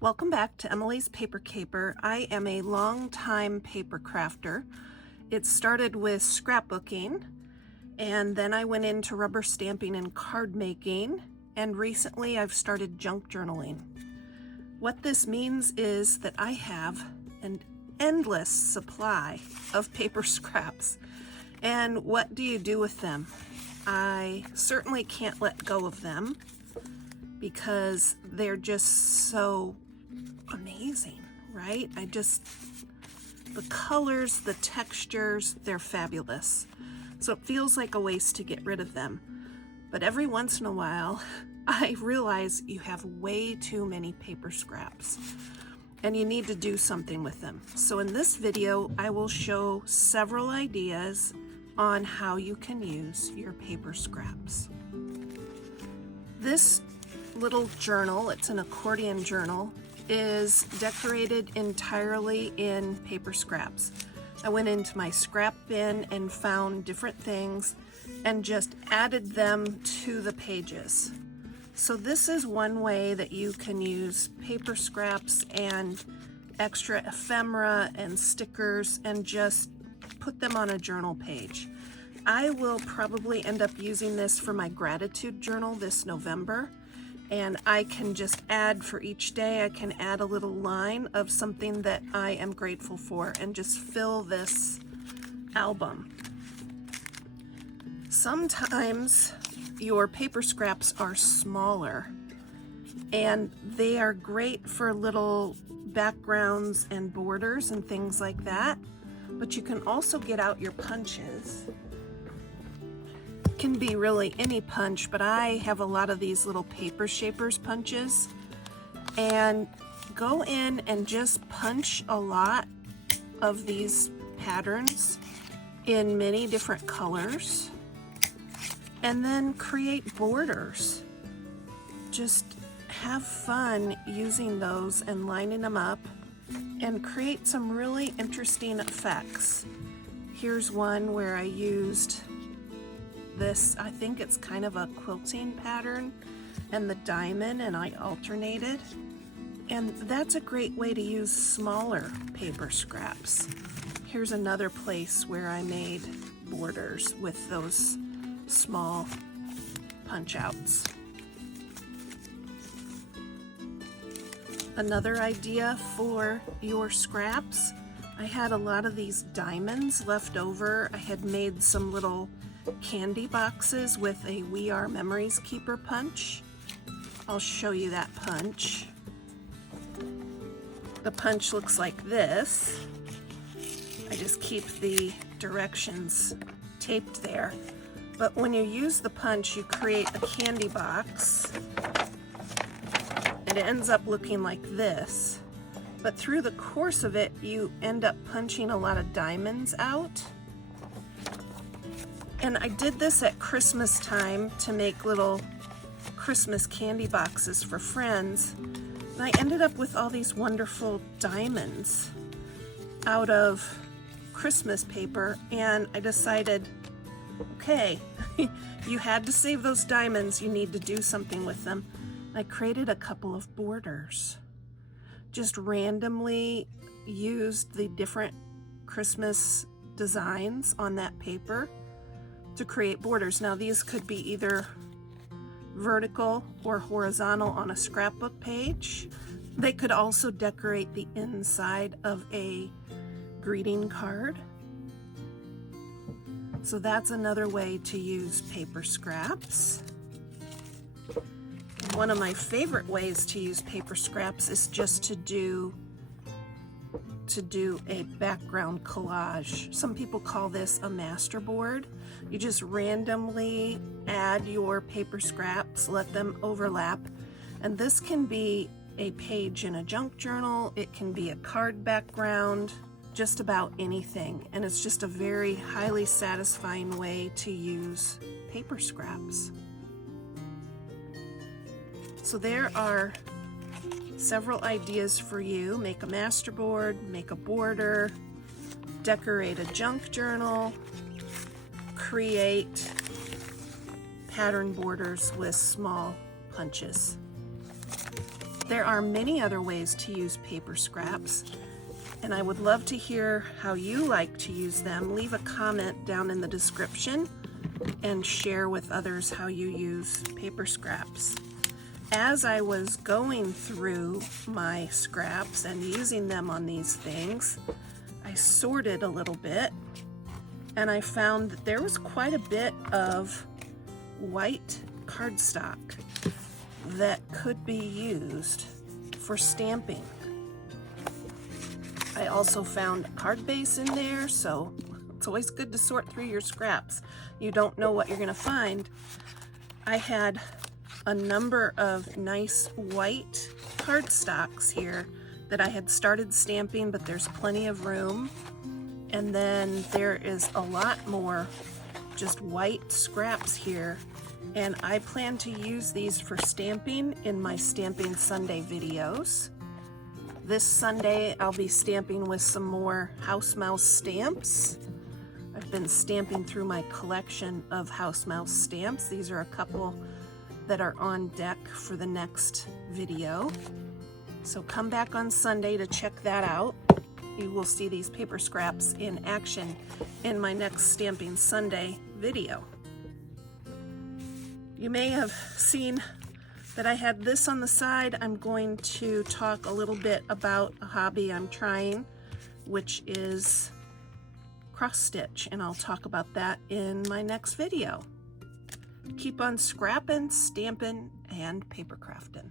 Welcome back to Emilee's Paper Caper. I am a long-time paper crafter. It started with scrapbooking, and then I went into rubber stamping and card making, and recently I've started junk journaling. What this means is that I have an endless supply of paper scraps. And what do you do with them? I certainly can't let go of them because they're just so amazing, right? The colors, the textures, they're fabulous. So it feels like a waste to get rid of them. But every once in a while, I realize you have way too many paper scraps and you need to do something with them. So in this video, I will show several ideas on how you can use your paper scraps. This little journal, it's an accordion journal, is decorated entirely in paper scraps. I went into my scrap bin and found different things and just added them to the pages. So this is one way that you can use paper scraps and extra ephemera and stickers and just put them on a journal page. I will probably end up using this for my gratitude journal this November. And I can just add for each day, I can add a little line of something that I am grateful for and just fill this album. Sometimes your paper scraps are smaller and they are great for little backgrounds and borders and things like that. But you can also get out your punches. Can be really any punch, but I have a lot of these little paper shapers punches, and go in and just punch a lot of these patterns in many different colors and then create borders. Just have fun using those and lining them up and create some really interesting effects. Here's one where I used this, I think it's kind of a quilting pattern, and the diamond, and I alternated. And that's a great way to use smaller paper scraps. Here's another place where I made borders with those small punch outs. Another idea for your scraps, I had a lot of these diamonds left over. I had made some little candy boxes with a We Are Memories Keeper punch. I'll show you that punch. The punch looks like this. I just keep the directions taped there. But when you use the punch, you create a candy box. It ends up looking like this. But through the course of it, you end up punching a lot of diamonds out. And I did this at Christmas time to make little Christmas candy boxes for friends. And I ended up with all these wonderful diamonds out of Christmas paper. And I decided, okay, you had to save those diamonds. You need to do something with them. I created a couple of borders. Just randomly used the different Christmas designs on that paper to create borders. Now these could be either vertical or horizontal on a scrapbook page. They could also decorate the inside of a greeting card. So that's another way to use paper scraps. One of my favorite ways to use paper scraps is just to do a background collage. Some people call this a master board. You just randomly add your paper scraps, let them overlap, and this can be a page in a junk journal, it can be a card background, just about anything, and it's just a very highly satisfying way to use paper scraps. So there are several ideas for you. Make a master board, make a border, decorate a junk journal, create pattern borders with small punches. There are many other ways to use paper scraps, and I would love to hear how you like to use them. Leave a comment down in the description and share with others how you use paper scraps. As I was going through my scraps and using them on these things, I sorted a little bit, and I found that there was quite a bit of white cardstock that could be used for stamping. I also found a card base in there, so it's always good to sort through your scraps. You don't know what you're gonna find. I had a number of nice white cardstocks here that I had started stamping, but there's plenty of room. And then there is a lot more just white scraps here, and I plan to use these for stamping in my Stamping Sunday videos. This Sunday I'll be stamping with some more house mouse stamps. I've been stamping through my collection of house mouse stamps. These are a couple that are on deck for the next video. So come back on Sunday to check that out. You will see these paper scraps in action in my next Stamping Sunday video. You may have seen that I had this on the side. I'm going to talk a little bit about a hobby I'm trying, which is cross stitch, and I'll talk about that in my next video. Keep on scrapping, stamping, and paper crafting.